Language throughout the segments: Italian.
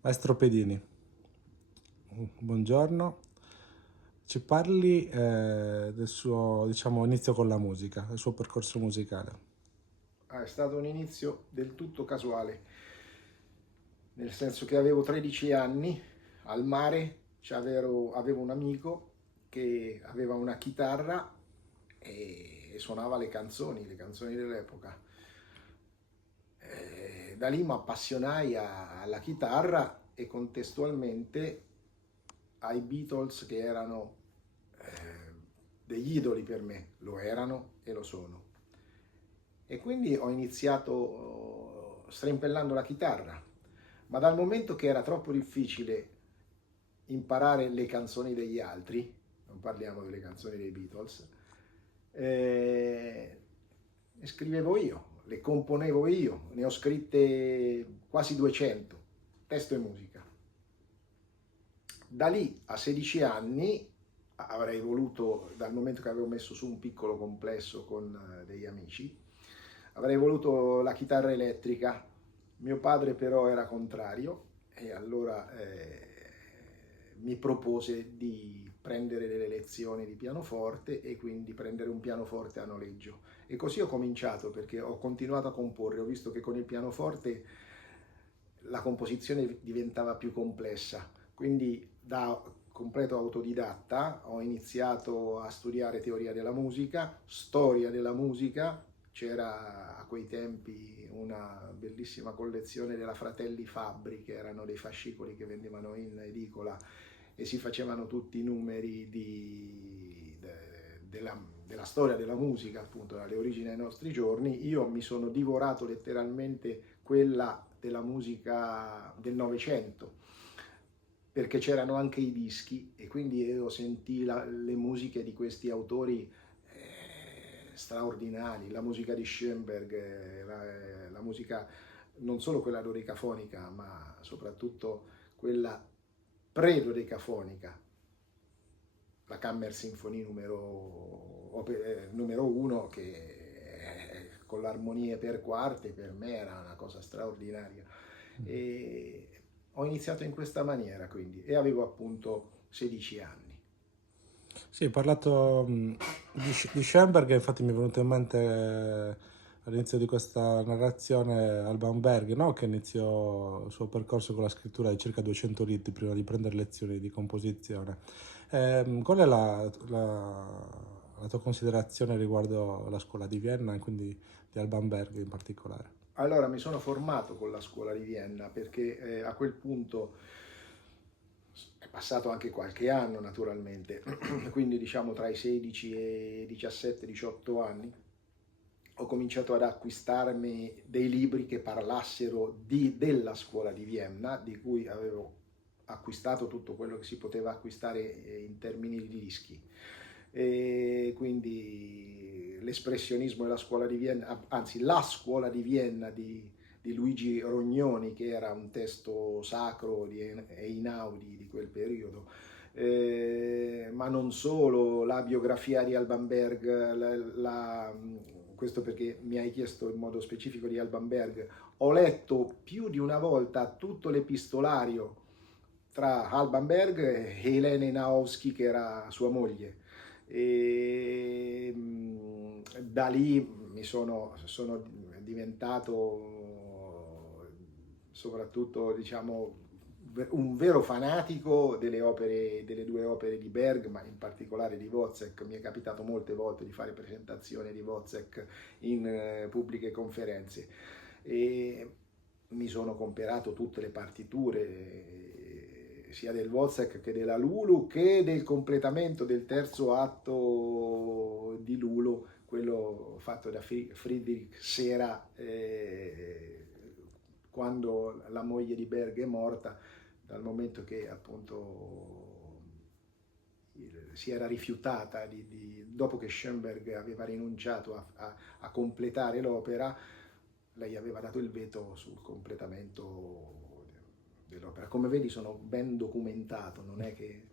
Maestro Pedini, buongiorno. Ci parli del suo, diciamo, inizio con la musica, del suo percorso musicale. È stato un inizio del tutto casuale, nel senso che avevo 13 anni, al mare avevo un amico che aveva una chitarra e suonava le canzoni dell'epoca. Da lì mi appassionai alla chitarra e contestualmente ai Beatles che erano degli idoli per me, lo erano e lo sono. E quindi ho iniziato strimpellando la chitarra, ma dal momento che era troppo difficile imparare le canzoni degli altri, non parliamo delle canzoni dei Beatles, le scrivevo io, le componevo io, ne ho scritte quasi 200, testo e musica. Da lì a 16 anni avrei voluto, dal momento che avevo messo su un piccolo complesso con degli amici, avrei voluto la chitarra elettrica. Mio padre però era contrario e allora mi propose di prendere delle lezioni di pianoforte e quindi prendere un pianoforte a noleggio. E così ho cominciato perché ho continuato a comporre, ho visto che con il pianoforte la composizione diventava più complessa, quindi da completo autodidatta ho iniziato a studiare teoria della musica, storia della musica. C'era a quei tempi una bellissima collezione della Fratelli Fabbri, che erano dei fascicoli che vendevano in edicola e si facevano tutti i numeri della storia della musica, appunto dalle origini ai nostri giorni. Io mi sono divorato letteralmente quella della musica del Novecento, perché c'erano anche i dischi e quindi io sentii le musiche di questi autori straordinari, la musica di Schoenberg, la musica non solo quella dodicafonica, ma soprattutto quella pre-dodicafonica, la Kammersinfonie numero 1, che con l'armonie per quarte per me era una cosa straordinaria. E ho iniziato in questa maniera quindi e avevo appunto 16 anni. Sì, hai parlato di Schoenberg, infatti mi è venuto in mente all'inizio di questa narrazione Alban Berg, no? Che iniziò il suo percorso con la scrittura di circa 200 libri prima di prendere lezioni di composizione. Qual è la tua considerazione riguardo la scuola di Vienna e quindi di Alban Berg in particolare? Allora mi sono formato con la scuola di Vienna perché a quel punto è passato anche qualche anno naturalmente, quindi diciamo tra i 16 e i 17-18 anni ho cominciato ad acquistarmi dei libri che parlassero della scuola di Vienna, di cui avevo acquistato tutto quello che si poteva acquistare in termini di dischi. E quindi l'espressionismo e la scuola di Vienna, anzi la scuola di Vienna di Luigi Rognoni, che era un testo sacro di Einaudi di quel periodo, ma non solo, la biografia di Alban Berg, questo perché mi hai chiesto in modo specifico di Alban Berg, ho letto più di una volta tutto l'epistolario tra Alban Berg e Helene Naowski, che era sua moglie. E da lì sono diventato soprattutto, diciamo, un vero fanatico delle due opere di Berg, ma in particolare di Wozzeck. Mi è capitato molte volte di fare presentazioni di Wozzeck in pubbliche conferenze e mi sono comperato tutte le partiture sia del Wozzeck che della Lulu che del completamento del terzo atto di Lulu, quello fatto da Friedrich Sera quando la moglie di Berg è morta, dal momento che appunto si era rifiutata dopo che Schoenberg aveva rinunciato a completare l'opera, lei aveva dato il veto sul completamento dell'opera. Come vedi sono ben documentato, non è che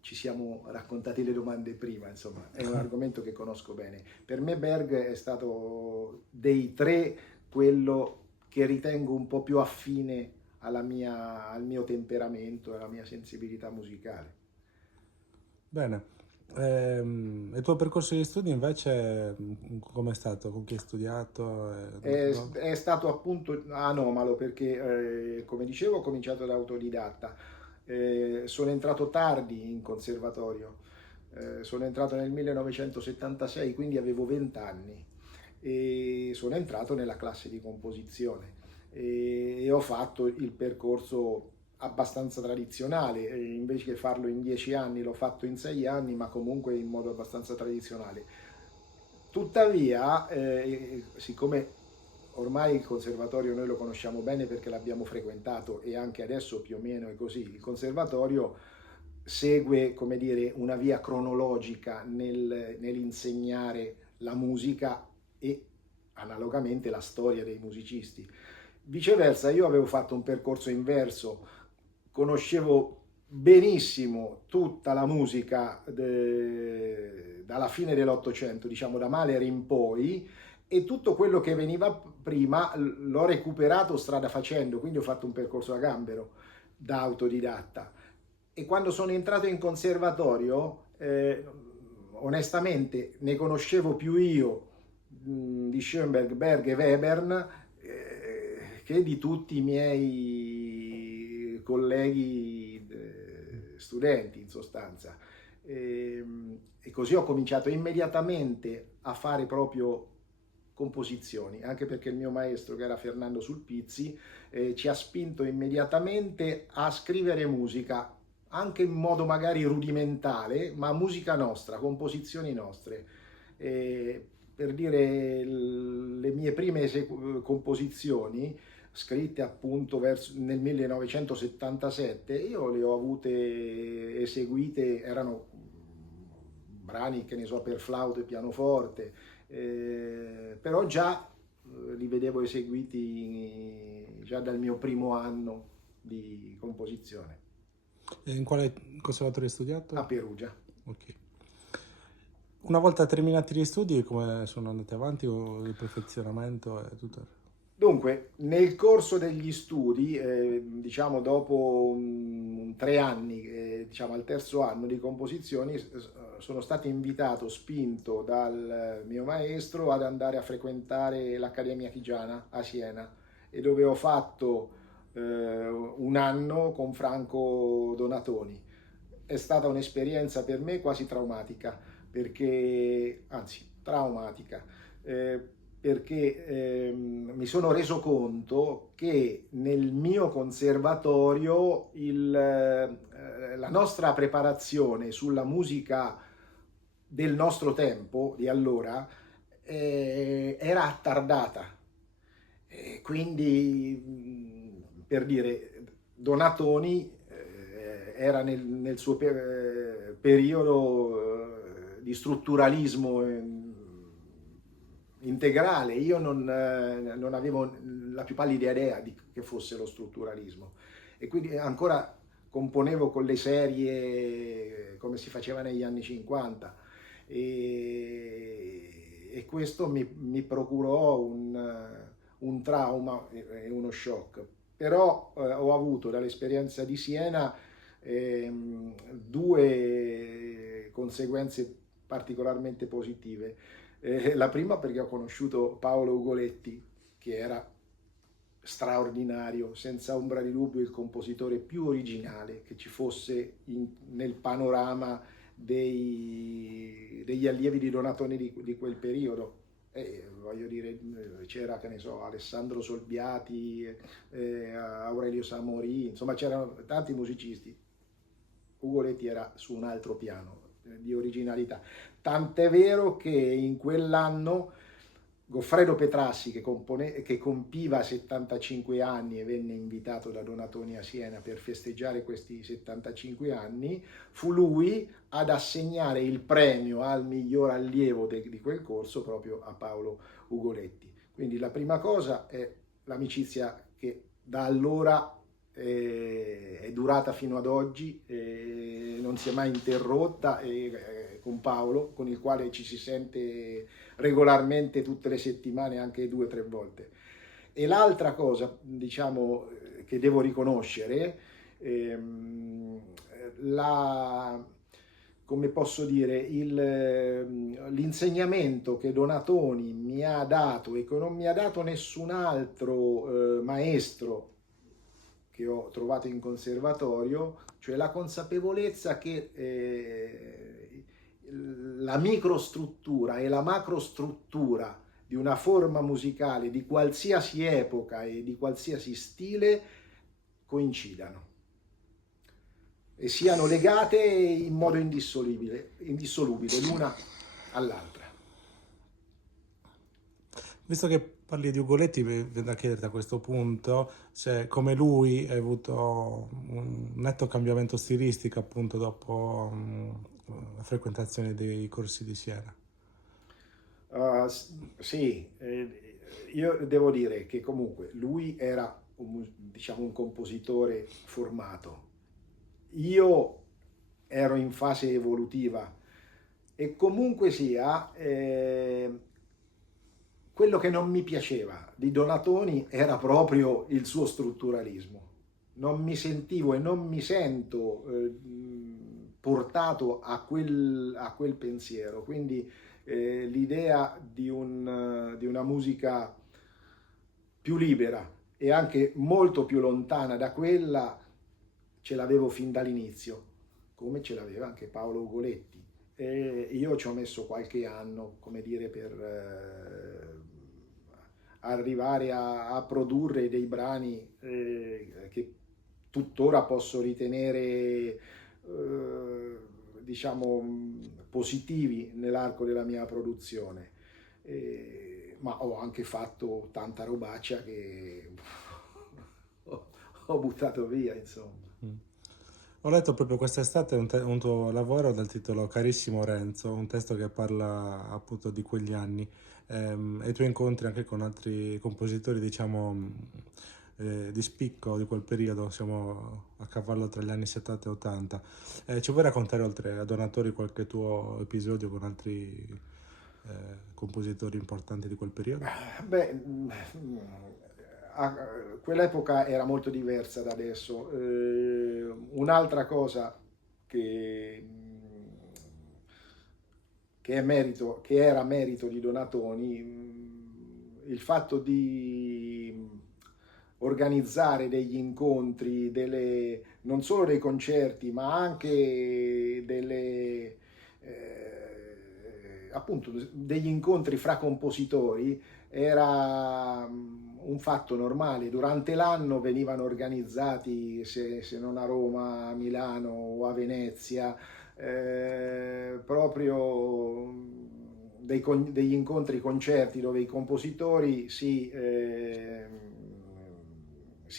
ci siamo raccontati le domande prima, insomma, è un argomento che conosco bene. Per me Berg è stato dei tre quello che ritengo un po' più affine al mio temperamento e alla mia sensibilità musicale. Bene. Il tuo percorso di studi invece com'è stato? Con chi hai studiato? Dove? È stato appunto anomalo perché, come dicevo, ho cominciato da autodidatta. Sono entrato tardi in conservatorio, sono entrato nel 1976, quindi avevo 20 anni e sono entrato nella classe di composizione e ho fatto il percorso abbastanza tradizionale, invece che farlo in 10 anni l'ho fatto in 6 anni, ma comunque in modo abbastanza tradizionale. Tuttavia, siccome ormai il conservatorio noi lo conosciamo bene perché l'abbiamo frequentato e anche adesso più o meno è così, il conservatorio segue, come dire, una via cronologica nell'insegnare la musica e analogamente la storia dei musicisti. Viceversa, io avevo fatto un percorso inverso, conoscevo benissimo tutta la musica dalla fine dell'Ottocento, diciamo da Mahler in poi, e tutto quello che veniva prima l'ho recuperato strada facendo, quindi ho fatto un percorso a gambero da autodidatta. E quando sono entrato in conservatorio, onestamente ne conoscevo più io di Schoenberg, Berg e Webern che di tutti i miei colleghi studenti in sostanza. E così ho cominciato immediatamente a fare proprio composizioni, anche perché il mio maestro, che era Fernando Sulpizzi, ci ha spinto immediatamente a scrivere musica, anche in modo magari rudimentale, ma musica nostra, composizioni nostre. Per dire, le mie prime composizioni scritte appunto nel 1977, io le ho avute eseguite, erano brani, che ne so, per flauto e pianoforte, però già li vedevo eseguiti già dal mio primo anno di composizione. E in quale conservatorio hai A studiato? Perugia. Ok. Una volta terminati gli studi, come sono andati avanti con il perfezionamento e tutto? Dunque, nel corso degli studi, diciamo dopo 3 anni, diciamo al terzo anno di composizioni, sono stato invitato, spinto dal mio maestro ad andare a frequentare l'Accademia Chigiana a Siena, e dove ho fatto 1 anno con Franco Donatoni. È stata un'esperienza per me quasi traumatica, perché, anzi, traumatica, perché mi sono reso conto che nel mio conservatorio la nostra preparazione sulla musica del nostro tempo, di allora, era attardata. Quindi, per dire, Donatoni era nel suo periodo di strutturalismo integrale. Io non avevo la più pallida idea di che fosse lo strutturalismo, e quindi ancora componevo con le serie come si faceva negli anni 50, e questo mi procurò un trauma e uno shock. Però ho avuto dall'esperienza di Siena due conseguenze particolarmente positive. La prima, perché ho conosciuto Paolo Ugoletti, che era straordinario, senza ombra di dubbio il compositore più originale che ci fosse nel panorama degli allievi di Donatoni di quel periodo. Voglio dire, c'era, che ne so, Alessandro Solbiati, Aurelio Samori, insomma c'erano tanti musicisti. Ugoletti era su un altro piano di originalità. Tant'è vero che in quell'anno Goffredo Petrassi, che compiva 75 anni e venne invitato da Donatoni a Siena per festeggiare questi 75 anni, fu lui ad assegnare il premio al miglior allievo di quel corso proprio a Paolo Ugoletti. Quindi la prima cosa è l'amicizia che da allora è durata fino ad oggi, non si è mai interrotta, con Paolo, con il quale ci si sente regolarmente tutte le settimane, anche 2 o 3 volte. E l'altra cosa, diciamo, che devo riconoscere. La, come posso dire, l'insegnamento che Donatoni mi ha dato e che non mi ha dato nessun altro maestro che ho trovato in conservatorio, cioè la consapevolezza che la microstruttura e la macrostruttura di una forma musicale di qualsiasi epoca e di qualsiasi stile coincidano e siano legate in modo indissolubile l'una all'altra. Visto che parli di Ugoletti, viene da chiederti a questo punto se come lui hai avuto un netto cambiamento stilistico appunto dopo la frequentazione dei corsi di Siena. Sì, io devo dire che comunque lui era diciamo, un compositore formato. Io ero in fase evolutiva e comunque sia, quello che non mi piaceva di Donatoni era proprio il suo strutturalismo. Non mi sentivo e non mi sento portato a quel pensiero, quindi l'idea di una musica più libera e anche molto più lontana da quella ce l'avevo fin dall'inizio, come ce l'aveva anche Paolo Ugoletti. E io ci ho messo qualche anno, come dire, per arrivare a produrre dei brani che tuttora posso ritenere diciamo positivi nell'arco della mia produzione, ma ho anche fatto tanta robaccia che ho buttato via, insomma. Ho letto proprio quest'estate un tuo lavoro dal titolo Carissimo Renzo, un testo che parla appunto di quegli anni e i tuoi incontri anche con altri compositori, diciamo, di spicco di quel periodo, siamo a cavallo tra gli anni 70 e 80. Ci vuoi raccontare, oltre a Donatori, qualche tuo episodio con altri compositori importanti di quel periodo? Beh, quell'epoca era molto diversa da adesso. Un'altra cosa che, che era merito di Donatoni, il fatto di organizzare degli incontri, non solo dei concerti, ma anche appunto degli incontri fra compositori era un fatto normale. Durante l'anno venivano organizzati, se non a Roma, a Milano o a Venezia, proprio degli incontri concerti dove i compositori si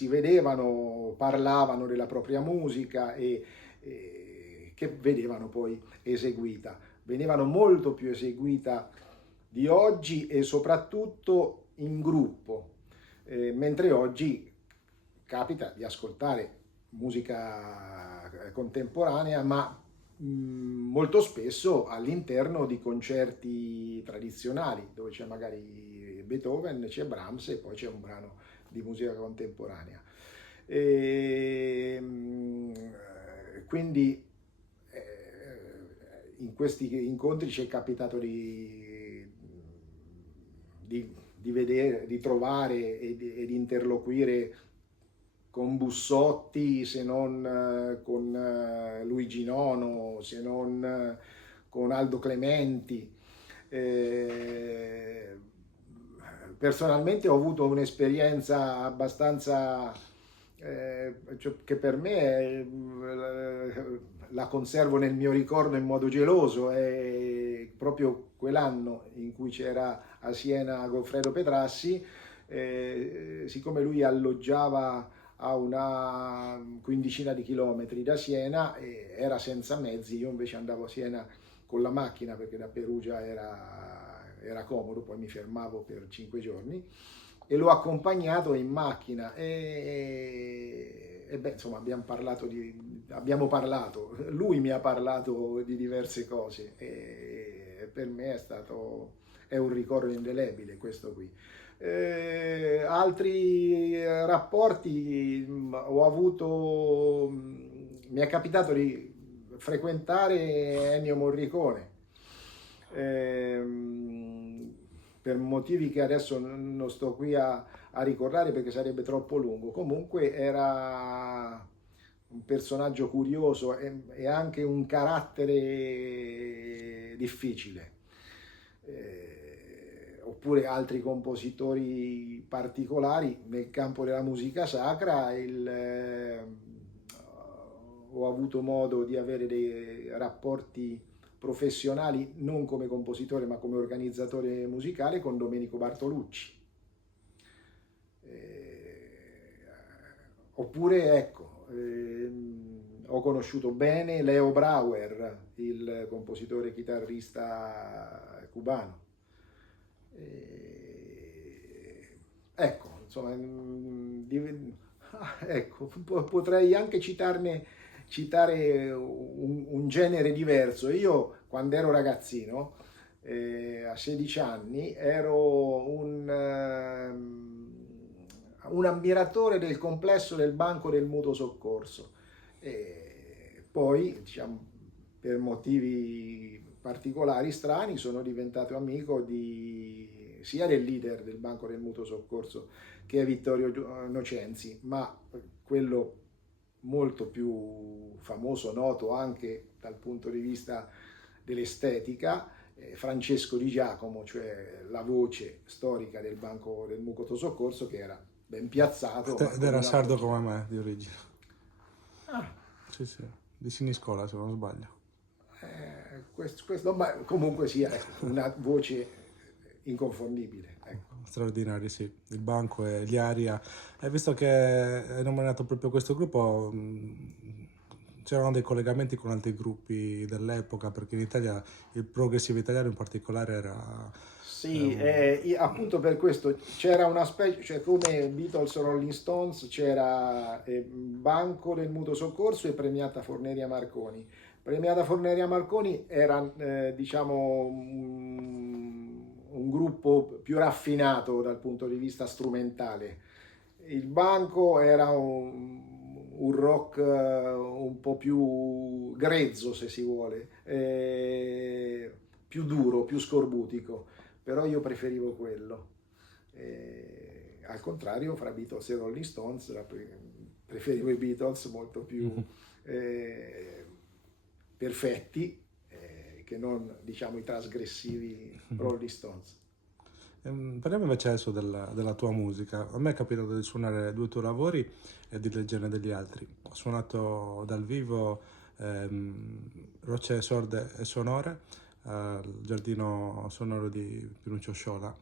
vedevano, parlavano della propria musica e che vedevano poi eseguita. Venivano molto più eseguita di oggi e soprattutto in gruppo, mentre oggi capita di ascoltare musica contemporanea, ma molto spesso all'interno di concerti tradizionali, dove c'è magari Beethoven, c'è Brahms e poi c'è un brano di musica contemporanea. Quindi in questi incontri ci è capitato di vedere, di trovare e di interloquire con Bussotti, se non con Luigi Nono, se non con Aldo Clementi. Personalmente ho avuto un'esperienza abbastanza che per me la conservo nel mio ricordo in modo geloso. È proprio quell'anno in cui c'era a Siena Goffredo Petrassi, siccome lui alloggiava a una quindicina di chilometri da Siena e era senza mezzi, io invece andavo a Siena con la macchina perché da Perugia era comodo, poi mi fermavo per 5 giorni e l'ho accompagnato in macchina e beh, insomma abbiamo parlato, lui mi ha parlato di diverse cose e per me è un ricordo indelebile questo qui. Altri rapporti ho avuto, mi è capitato di frequentare Ennio Morricone, per motivi che adesso non sto qui a ricordare perché sarebbe troppo lungo. Comunque era un personaggio curioso e anche un carattere difficile. Oppure altri compositori particolari nel campo della musica sacra. Ho avuto modo di avere dei rapporti professionali non come compositore ma come organizzatore musicale con Domenico Bartolucci. Oppure ecco, ho conosciuto bene Leo Brauer, il compositore e chitarrista cubano. Ecco, insomma, ecco, potrei anche citare un genere diverso. Io quando ero ragazzino, a 16 anni, ero un ammiratore del complesso del Banco del Mutuo Soccorso. E poi, diciamo, per motivi particolari, strani, sono diventato amico sia del leader del Banco del Mutuo Soccorso, che è Vittorio Nocenzi, ma quello molto più famoso, noto anche dal punto di vista dell'estetica, Francesco Di Giacomo, cioè la voce storica del Banco del Mutuo Soccorso, che era ben piazzato. Ed era sardo come me di origine. Ah. Sì, sì, di Siniscola se non sbaglio. Ma comunque sia una voce inconfondibile. Ecco. Straordinari, sì, il Banco e gli Aria. E visto che hai nominato proprio questo gruppo, c'erano dei collegamenti con altri gruppi dell'epoca, perché in Italia il progressivo italiano in particolare era... Sì, appunto per questo c'era una specie, cioè come Beatles o Rolling Stones, c'era Banco del Mutuo Soccorso e Premiata Forneria Marconi. Premiata Forneria Marconi era, diciamo, un gruppo più raffinato dal punto di vista strumentale. Il Banco era un rock un po' più grezzo, se si vuole, più duro, più scorbutico, però io preferivo quello. Al contrario, fra Beatles e Rolling Stones, preferivo i Beatles molto più perfetti, che non, diciamo, i trasgressivi Rolling Stones. Parliamo invece adesso della tua musica. A me è capitato di suonare 2 tuoi lavori e di leggerne degli altri. Ho suonato dal vivo Rocce Sorde e Sonore al Giardino Sonoro di Pinuccio Sciola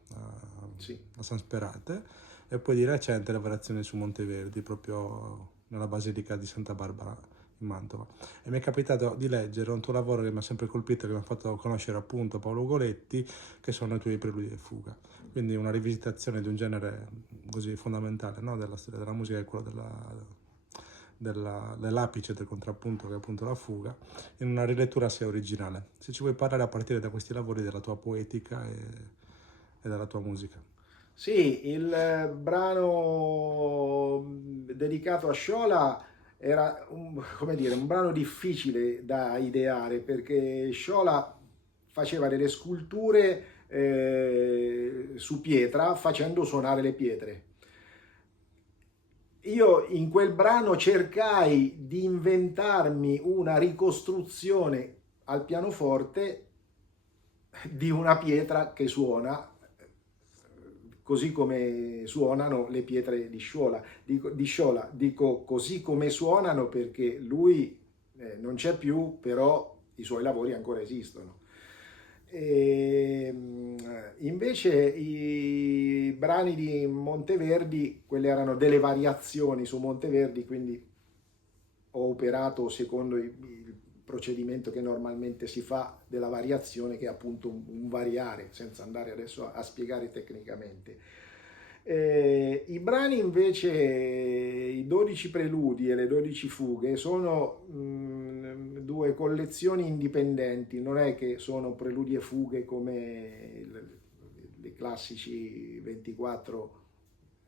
Sì. a San Sperate, e poi di recente le variazioni su Monteverdi, proprio nella Basilica di Santa Barbara in Mantova. E mi è capitato di leggere un tuo lavoro che mi ha sempre colpito, che mi ha fatto conoscere appunto Paolo Goletti, che sono i tuoi Preludi e Fuga. Quindi una rivisitazione di un genere così fondamentale, no? Della storia della musica, che è quello dell'apice del contrappunto, che è appunto la fuga, in una rilettura assai originale. Se ci vuoi parlare a partire da questi lavori della tua poetica e della tua musica. Sì, il brano dedicato a Sciola era come dire, un brano difficile da ideare, perché Sciola faceva delle sculture su pietra facendo suonare le pietre. Io in quel brano cercai di inventarmi una ricostruzione al pianoforte di una pietra che suona così come suonano le pietre di Sciola. Dico così come suonano perché lui non c'è più, però i suoi lavori ancora esistono. Invece i brani di Monteverdi, quelle erano delle variazioni su Monteverdi, quindi ho operato secondo il procedimento che normalmente si fa della variazione, che è appunto un variare, senza andare adesso a spiegare tecnicamente. I brani invece, i 12 preludi e le 12 fughe, sono 2 collezioni indipendenti, non è che sono preludi e fughe come classici 24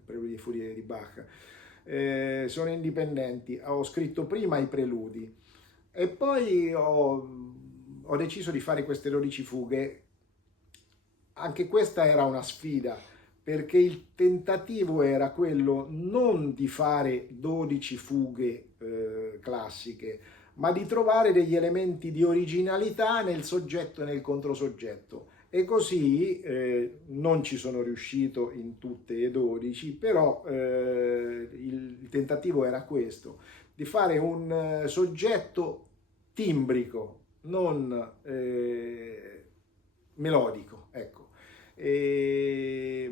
preludi e furie di Bach. Sono indipendenti. Ho scritto prima i preludi e poi ho deciso di fare queste 12 fughe. Anche questa era una sfida, perché il tentativo era quello non di fare 12 fughe classiche, ma di trovare degli elementi di originalità nel soggetto e nel controsoggetto. E così non ci sono riuscito in tutte e 12, però il tentativo era questo, di fare un soggetto timbrico, non melodico, ecco, che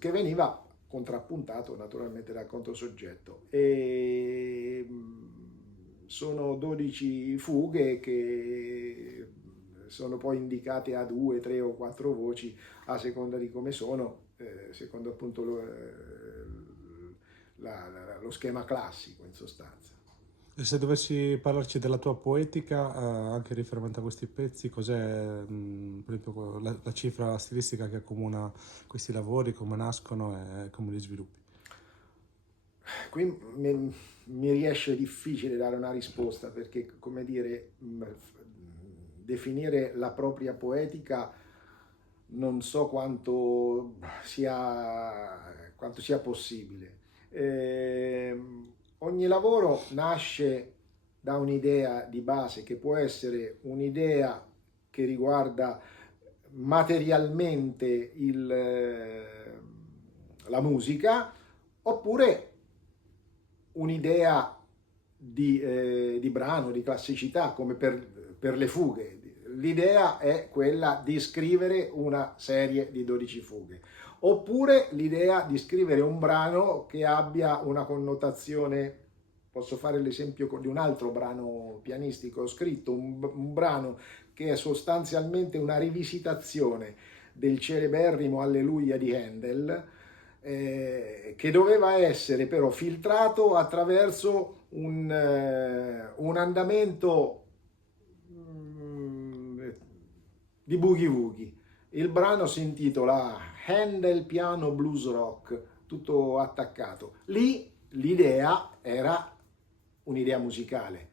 veniva contrappuntato naturalmente dal controsoggetto. Sono 12 fughe che sono poi indicate a 2, 3 o 4 voci a seconda di come sono, secondo appunto lo schema classico in sostanza. E se dovessi parlarci della tua poetica, anche riferimento a questi pezzi, cos'è per esempio, la cifra stilistica che accomuna questi lavori, come nascono e come li sviluppi? Qui mi riesce difficile dare una risposta perché, come dire, definire la propria poetica non so quanto sia possibile. Ogni lavoro nasce da un'idea di base che può essere un'idea che riguarda materialmente la musica, oppure un'idea di brano, di classicità, come per le fughe. L'idea è quella di scrivere una serie di 12 fughe, oppure l'idea di scrivere un brano che abbia una connotazione. Posso fare l'esempio di un altro brano pianistico. Ho scritto un brano che è sostanzialmente una rivisitazione del celeberrimo Alleluia di Handel, che doveva essere però filtrato attraverso un andamento di boogie woogie. Il brano si intitola Handel Piano Blues Rock, tutto attaccato. Lì l'idea era un'idea musicale,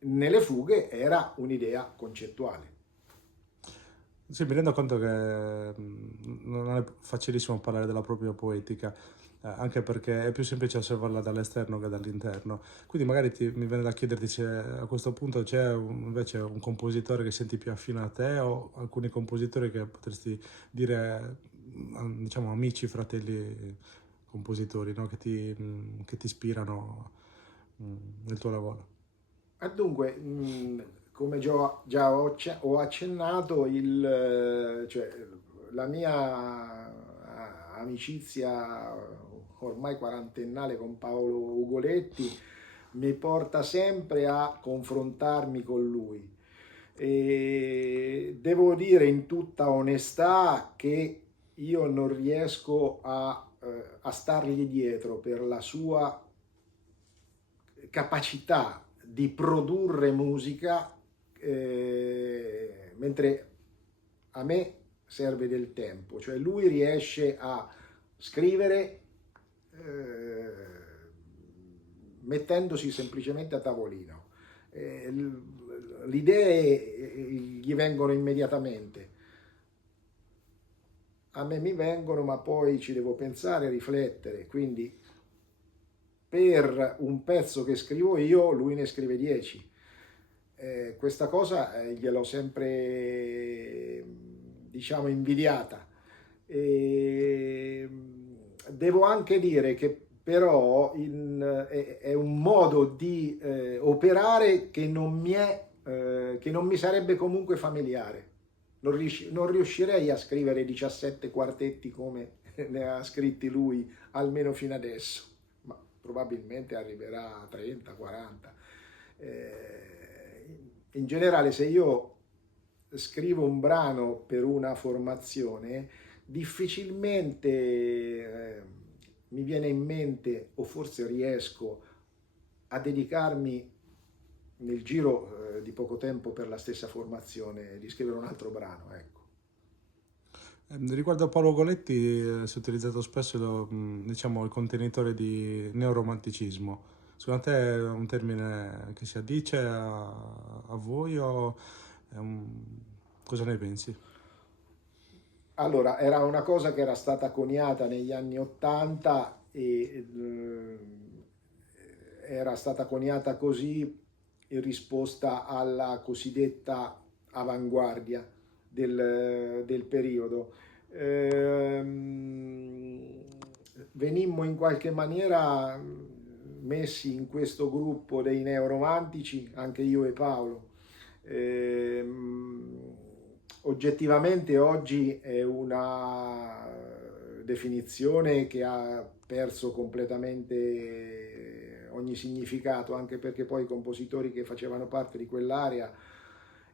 nelle fughe era un'idea concettuale. Sì, mi rendo conto che non è facilissimo parlare della propria poetica, anche perché è più semplice osservarla dall'esterno che dall'interno. Quindi magari mi viene da chiederti se a questo punto c'è invece un compositore che senti più affine a te o alcuni compositori che potresti dire, diciamo, amici, fratelli compositori, no? Che ti ispirano nel tuo lavoro. Dunque, come già ho accennato, cioè, la mia amicizia ormai quarantennale con Paolo Ugoletti mi porta sempre a confrontarmi con lui. E devo dire in tutta onestà che io non riesco a stargli dietro per la sua capacità di produrre musica, mentre a me serve del tempo, cioè lui riesce a scrivere mettendosi semplicemente a tavolino. Le idee gli vengono immediatamente. A me mi vengono, ma poi ci devo pensare, riflettere, quindi per un pezzo che scrivo io, lui ne scrive 10. Questa cosa gliel'ho sempre, diciamo, invidiata. Devo anche dire che però è un modo di operare che non mi sarebbe comunque familiare. Non riuscirei a scrivere 17 quartetti come ne ha scritti lui, almeno fino adesso, ma probabilmente arriverà a 30, 40. In generale, se io scrivo un brano per una formazione, difficilmente mi viene in mente, o forse riesco, a dedicarmi nel giro di poco tempo per la stessa formazione di scrivere un altro brano, ecco. Riguardo a Paolo Coletti, si è utilizzato spesso diciamo, il contenitore di neoromanticismo. Secondo te è un termine che si addice a voi o è cosa ne pensi? Allora, era una cosa che era stata coniata negli anni '80 e era stata coniata così in risposta alla cosiddetta avanguardia del periodo. Venimmo in qualche maniera messi in questo gruppo dei neoromantici, anche io e Paolo. Oggettivamente oggi è una definizione che ha perso completamente ogni significato, anche perché poi i compositori che facevano parte di quell'area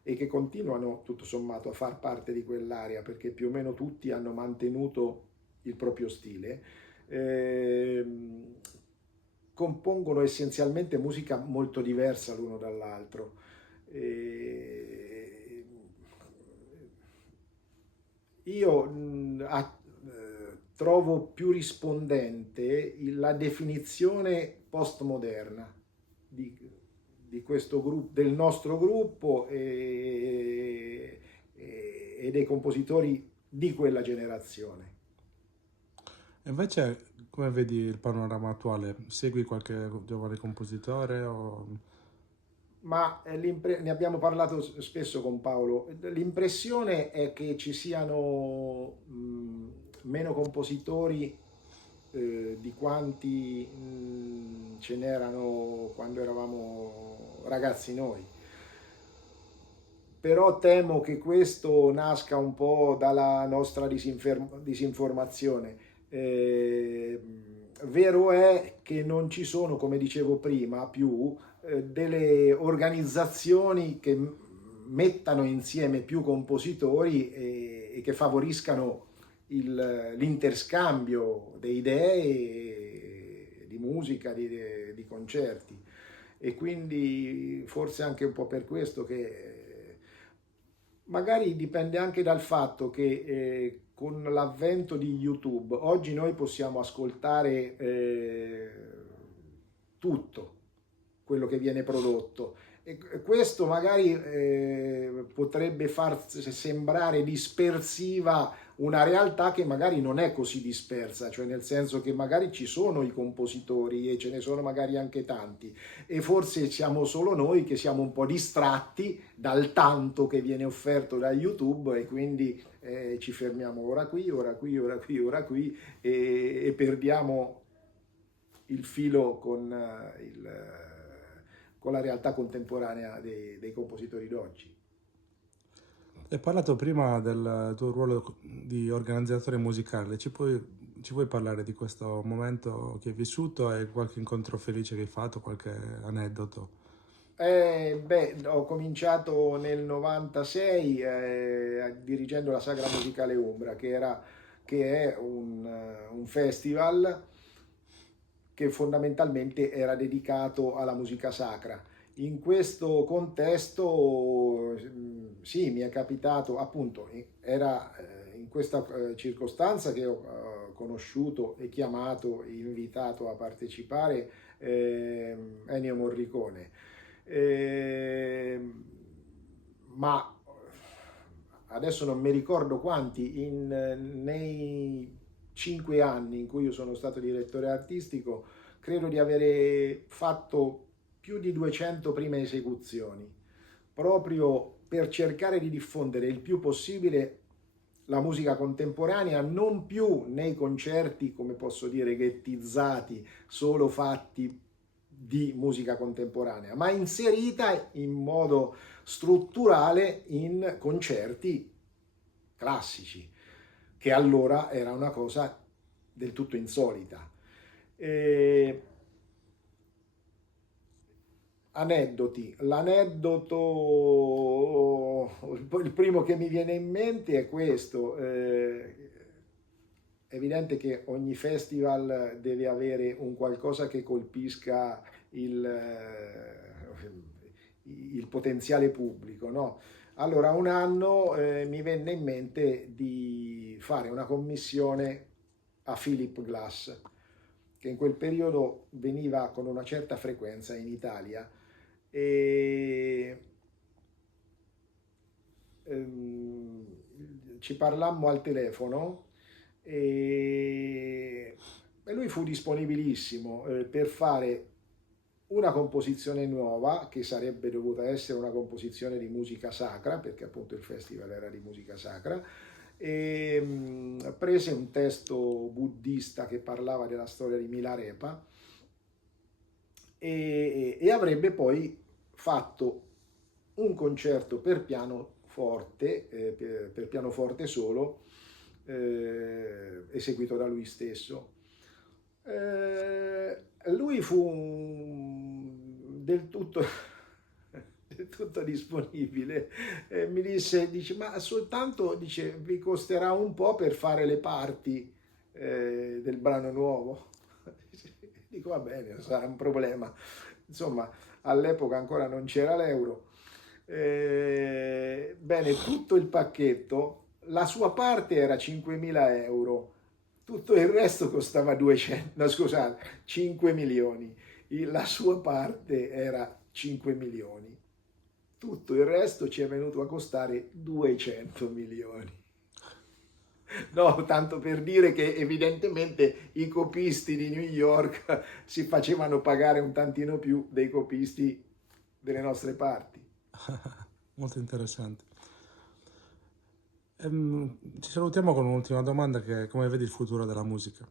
e che continuano tutto sommato a far parte di quell'area, perché più o meno tutti hanno mantenuto il proprio stile, eh, compongono essenzialmente musica molto diversa l'uno dall'altro. E io trovo più rispondente la definizione postmoderna di, di questo gruppo, del nostro gruppo e dei compositori di quella generazione. E invece, come vedi il panorama attuale? Segui qualche giovane compositore o... Ma ne abbiamo parlato spesso con Paolo. L'impressione è che ci siano meno compositori di quanti ce n'erano quando eravamo ragazzi noi. Però temo che questo nasca un po' dalla nostra disinformazione. Eh, Vero è che non ci sono, come dicevo prima, più delle organizzazioni che mettano insieme più compositori e che favoriscano l'interscambio di idee, di musica, di concerti. E quindi forse anche un po' per questo che magari dipende anche dal fatto che con l'avvento di YouTube oggi noi possiamo ascoltare tutto quello che viene prodotto e questo magari potrebbe far sembrare dispersiva una realtà che magari non è così dispersa, cioè nel senso che magari ci sono i compositori e ce ne sono magari anche tanti e forse siamo solo noi che siamo un po' distratti dal tanto che viene offerto da YouTube e quindi ci fermiamo ora qui, ora qui, ora qui, ora qui e perdiamo il filo con la realtà contemporanea dei compositori d'oggi. Hai parlato prima del tuo ruolo di organizzatore musicale, ci puoi parlare di questo momento che hai vissuto e qualche incontro felice che hai fatto, qualche aneddoto? Ho cominciato nel 96 dirigendo la Sagra Musicale Umbra, che è un festival che fondamentalmente era dedicato alla musica sacra. In questo contesto, sì, mi è capitato, appunto, era in questa circostanza che ho conosciuto e chiamato, invitato a partecipare Ennio Morricone. Eh, ma adesso non mi ricordo quanti, nei 5 anni in cui io sono stato direttore artistico, credo di avere fatto più di 200 prime esecuzioni, proprio per cercare di diffondere il più possibile la musica contemporanea, non più nei concerti, come posso dire, ghettizzati, solo fatti di musica contemporanea, ma inserita in modo strutturale in concerti classici, che allora era una cosa del tutto insolita. E aneddoti. L'aneddoto, il primo che mi viene in mente è questo. È evidente che ogni festival deve avere un qualcosa che colpisca il potenziale pubblico, no? Allora, un anno mi venne in mente di fare una commissione a Philip Glass, che in quel periodo veniva con una certa frequenza in Italia e ehm, ci parlammo al telefono e lui fu disponibilissimo per fare una composizione nuova che sarebbe dovuta essere una composizione di musica sacra, perché appunto il festival era di musica sacra, e prese un testo buddista che parlava della storia di Milarepa e avrebbe poi fatto un concerto per pianoforte, per pianoforte solo, eseguito da lui stesso. Lui fu del tutto, del tutto disponibile. Mi dice, ma soltanto dice, vi costerà un po' per fare le parti del brano nuovo. Dico, va bene, non sarà un problema. Insomma, all'epoca ancora non c'era l'euro. Bene, tutto il pacchetto, la sua parte era 5.000 euro, tutto il resto costava 200, no scusate, 5 milioni. La sua parte era 5 milioni. Tutto il resto ci è venuto a costare 200 milioni. No, tanto per dire che evidentemente i copisti di New York si facevano pagare un tantino più dei copisti delle nostre parti. Molto interessante. Ci salutiamo con un'ultima domanda che è come vedi il futuro della musica?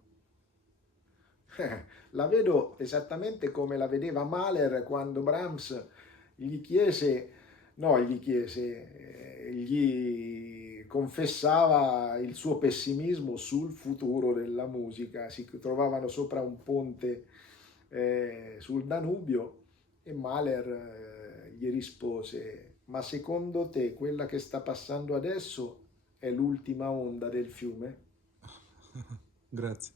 La vedo esattamente come la vedeva Mahler quando Brahms gli chiese, no, gli confessava il suo pessimismo sul futuro della musica. Si trovavano sopra un ponte sul Danubio e Mahler gli rispose: ma secondo te quella che sta passando adesso è l'ultima onda del fiume? Grazie.